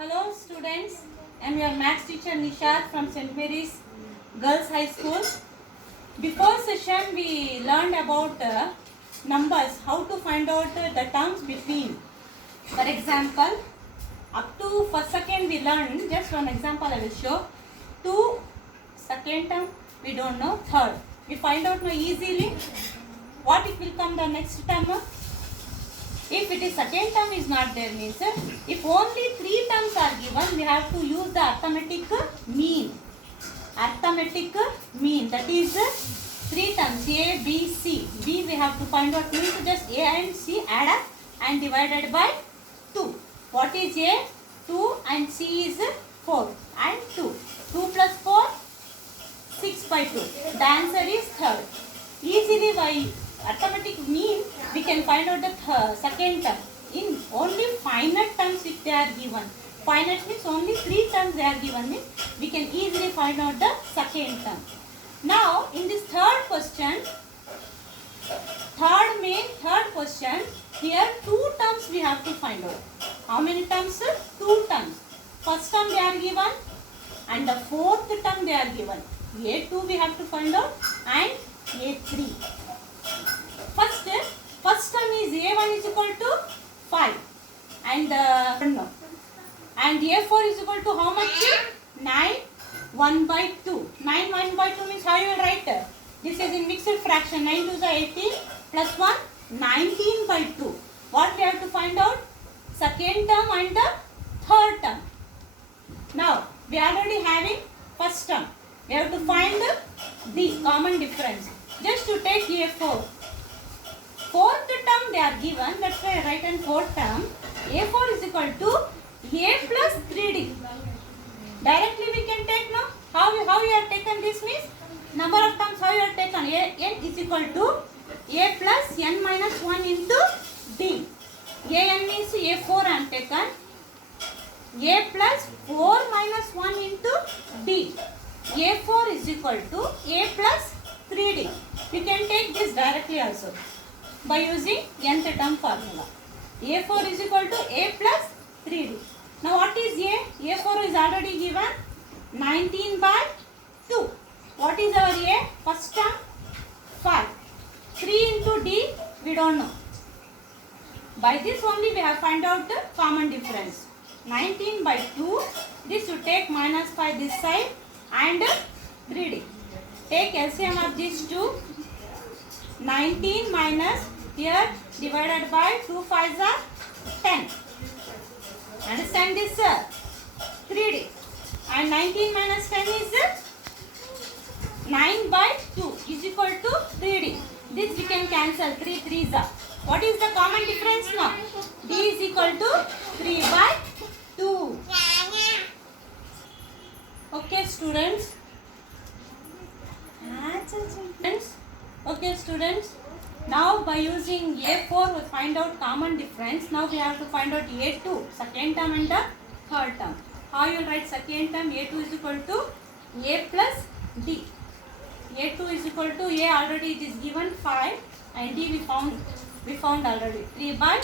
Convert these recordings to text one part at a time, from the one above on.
Hello students, I am your maths teacher Nishat from St. Mary's Girls High School. Before session we learned about numbers, how to find out the terms between. For example, up to first second we learned, just one example I will show. 2 second term we don't know, third. We find out now easily what it will come the next term. If it is second term is not there means if only 3 terms are given, we have to use the arithmetic mean. Arithmetic mean, that is 3 terms A, B, C. B we have to find out means just A and C add up and divided by 2. What is A? 2 and C is 4 and 2. 2 plus 4, 6 by 2. The answer is third. Easily by arithmetic mean we can find out the second term. In only finite terms if they are given. Finite means only 3 terms they are given means we can easily find out the second term. Now in this third question, third question, here 2 terms we have to find out. How many terms? 2 terms. First term they are given and the fourth term they are given. A2 we have to find out and A3. First term is A1 is equal to 5 and and A4 is equal to how much? 9 1 by 2. 9 1 by 2 means how you will write? This is in mixed fraction. 9 2 is 18 plus 1 19 by 2. What we have to find out? Second term and the third term. Now we are already having first term. We have to find the common difference. Just to take A4. Fourth term they are given, that's why I write in fourth term. A4 is equal to A plus 3D. Directly we can take now. How you have taken this means number of terms how you have taken. N is equal to A plus N minus 1 into D. An means A4 I am taken. A plus 4 minus 1 into D. A4 is equal to A plus 3D. We can take this directly also by using nth term formula. A4 is equal to A plus 3D. Now what is A? A4 is already given 19 by 2. What is our A? First term 5. 3 into D we don't know. By this only we have find out the common difference. 19 by 2. This you take minus 5 this side and 3D. Take LCM of these two. 19 minus here divided by 2 5s are 10. Understand this 3D. And 19 minus 10 is 9 by 2 is equal to 3D. This we can cancel. 3 3s are. What is the common difference now? D is equal to 3 by 2. Okay students. Okay students, now by using A4 we find out common difference. Now we have to find out A2, second term and the third term. How you write second term? A2 is equal to A plus D. A2 is equal to A already it is given 5 and D we found already 3 by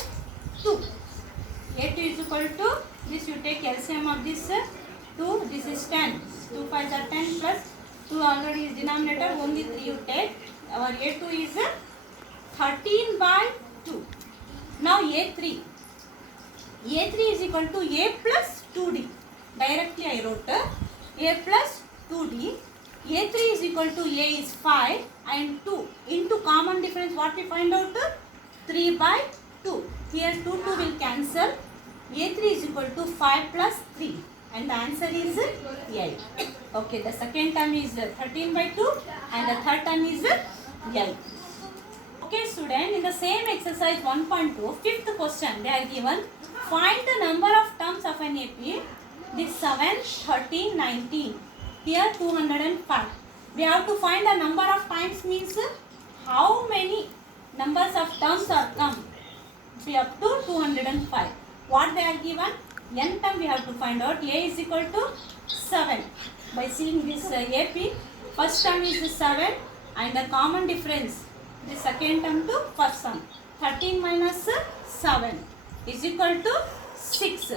2. A2 is equal to this, you take LCM of this 2, this is 10. 2 5s are 10 plus 2 already is denominator, only 3 you take. Our A2 is 13 by 2. Now A3. A3 is equal to A plus 2D. Directly I wrote A plus 2D. A3 is equal to A is 5 and 2. Into common difference what we find out? 3 by 2. Here 2 will cancel. A3 is equal to 5 plus 3. And the answer is 8. Okay, the second term is 13 by 2 and the third term is 8. Okay student, in the same exercise 1.2, fifth question they are given, find the number of terms of an AP. This 7, 13, 19. Here 205. We have to find the number of times means how many numbers of terms are come. Be up to 205. What they are given? N term we have to find out. A is equal to 7. By seeing this AP, first term is 7 and the common difference, the second term to first term. 13 minus 7 is equal to 6.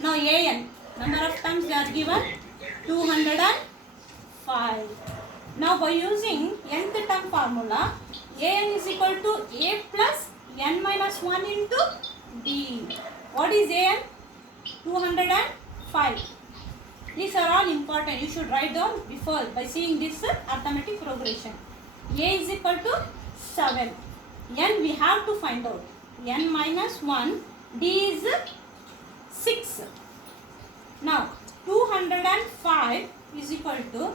Now AN. Number of terms they are given 205. Now by using nth term formula, an is equal to a plus n minus 1 into d. What is an? 205. These are all important. You should write down before by seeing this arithmetic progression. A is equal to 7. N we have to find out. N minus 1. D is 6. Now 205 is equal to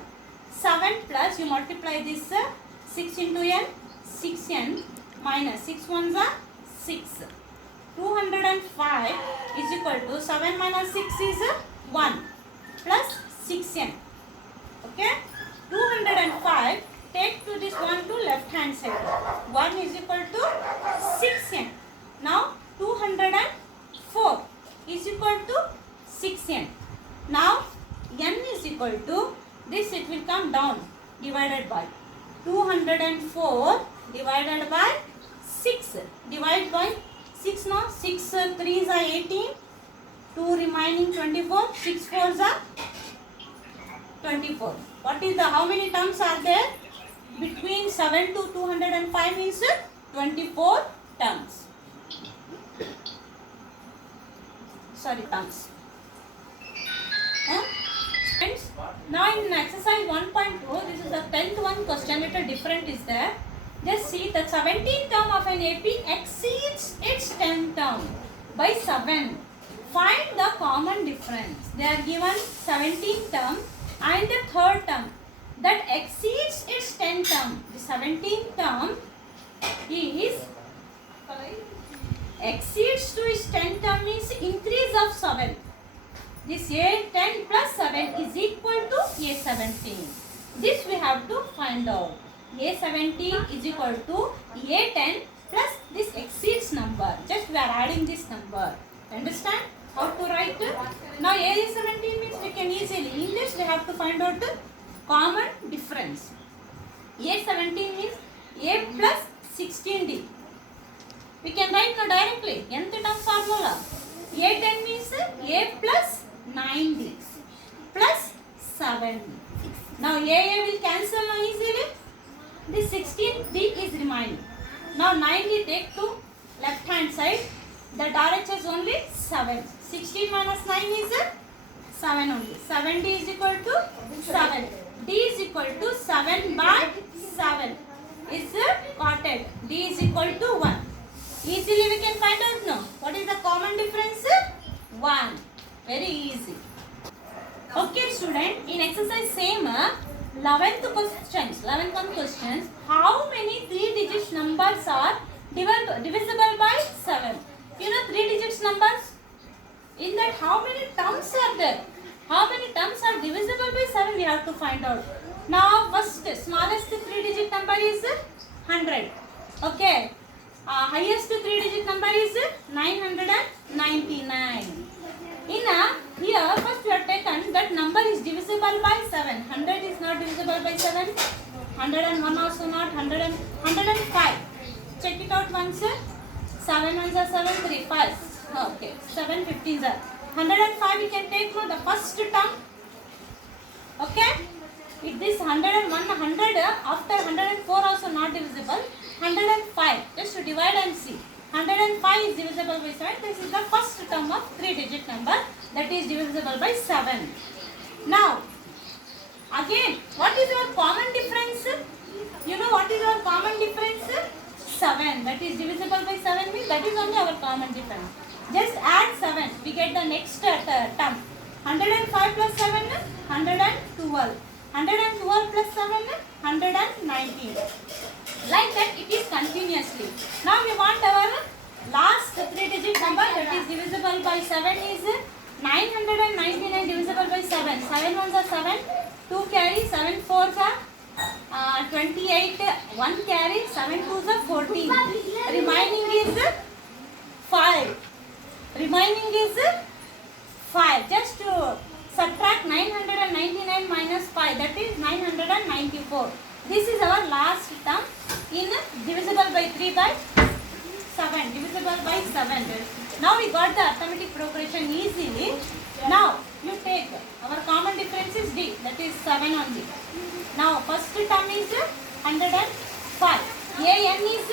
7 plus, you multiply this 6 into n, 6n minus 6 ones are 6. 205 is equal to 7 minus 6 is 1 plus 6n. Okay, 205, take to this 1 to left hand side. 1 is equal to 6n. Now 204 is equal to 6n. Now n is equal to this, it will come down, divided by 204 divided by 6. Divide by 6 now. 6 3s are 18. 2 remaining 24. 6 4s are 24. What is the, how many terms are there? Between 7 to 205 means 24 terms. Sorry, terms. Friends, now in exercise 1.2, this is the 10th one question, little different is there. Just see the 17th term of an AP exceeds its 10th term by 7. Find the common difference. They are given 17th term and the third term that exceeds its 10th term. The 17th term is exceeds to its 10th term means increase of 7. This A10 plus 7 is equal to A17. This we have to find out. A17 is equal to A10 plus this exceeds number. Just we are adding this number. Understand how to write? Now A17 means we can easily, in this we have to find out the common difference. A17 means A plus 16D. We can write now directly. Nth term formula. A10 means A plus 9D plus 7. Now A will cancel now easily. This 16D is remaining. Now 9D take to left hand side. The RHS only 7. 16 minus 9 is 7 only. 7D is equal to 7. D is equal to 7 by 7 is quoted. D is equal to 1. Easily we can find out now. What is the common difference? 1. Very easy. Okay student, in exercise same 11th questions, how many 3 digits numbers are divisible by 7? You know 3 digits numbers? In that how many terms are there? How many terms are divisible by 7 we have to find out. Now first smallest 3 digit number is 100. Okay. Highest 3 digit number is 999. Here first we have taken that number is divisible by 7. 100 is not divisible by 7. 101 also not. 105. Check it out once. 7 ones are 7, 3, 5. Okay. 7 15s are. 105 we can take now the first term. Okay. If this 101, 100 after 104 also not divisible. 105. Just to divide and see. 105 is divisible by 7. This is the first term of 3 digit number that is divisible by 7. Now, again, what is our common difference? You know what is our common difference? 7. That is divisible by 7 means that is only our common difference. Just add 7. We get the next term. 105 plus 7, 112. 112 plus 7, 119. Like that it is continuously. Now we want our last 3 digit number that is divisible by 7 is 999 divisible by 7. 7 ones are 7, 2 carry, 7 fours are 28, 1 carry, 7 twos are 14. Remaining is 5. Remaining is 5. Just to subtract 999 minus 5, that is 994. This is our last term in divisible by 3 by 7. Divisible by 7. Now we got the arithmetic progression easily. Now you 105. AN is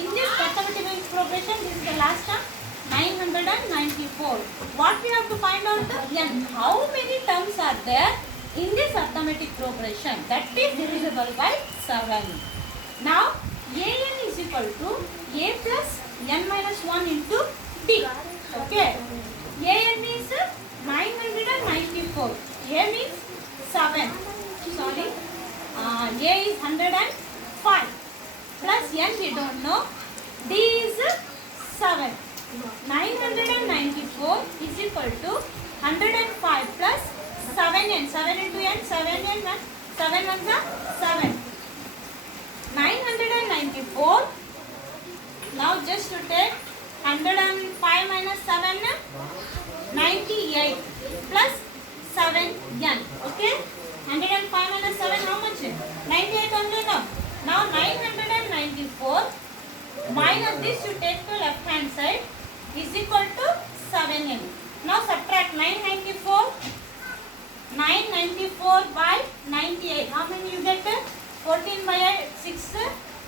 in this arithmetic progression. This is the last term. 994. What we have to find out the n. How many terms are there in this arithmetic progression? That is divisible by 7. Now AN is equal to A plus n minus 1 into D. Okay. AN is 994. A means 7. Sorry. A is 105. Plus n we don't know. D is 7. 994 is equal to 105 plus 7n. 7 into n, 7n, 7 1 7. 994. Now just to take 105 minus 7, 98 plus 7n. Okay? 105 minus 7, how much? 98 only now. Now 994 minus this you take to left hand side is equal to 7n. Now subtract 994 by 98. How many you get? 14 by 6,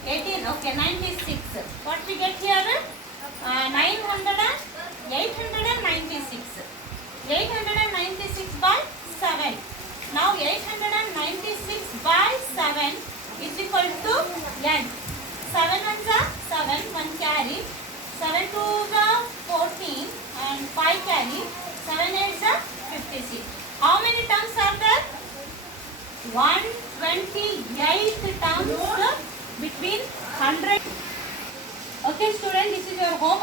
18. Okay, 96. What we get here? 896. 896 by 7. Now 896 by 7 is equal to n. 7 ones are 7, 1 carry. 7 twos are 14 and 5 carry. 7 eights are 56. How many terms are there? 128 terms between 100. Okay student, this is your homework.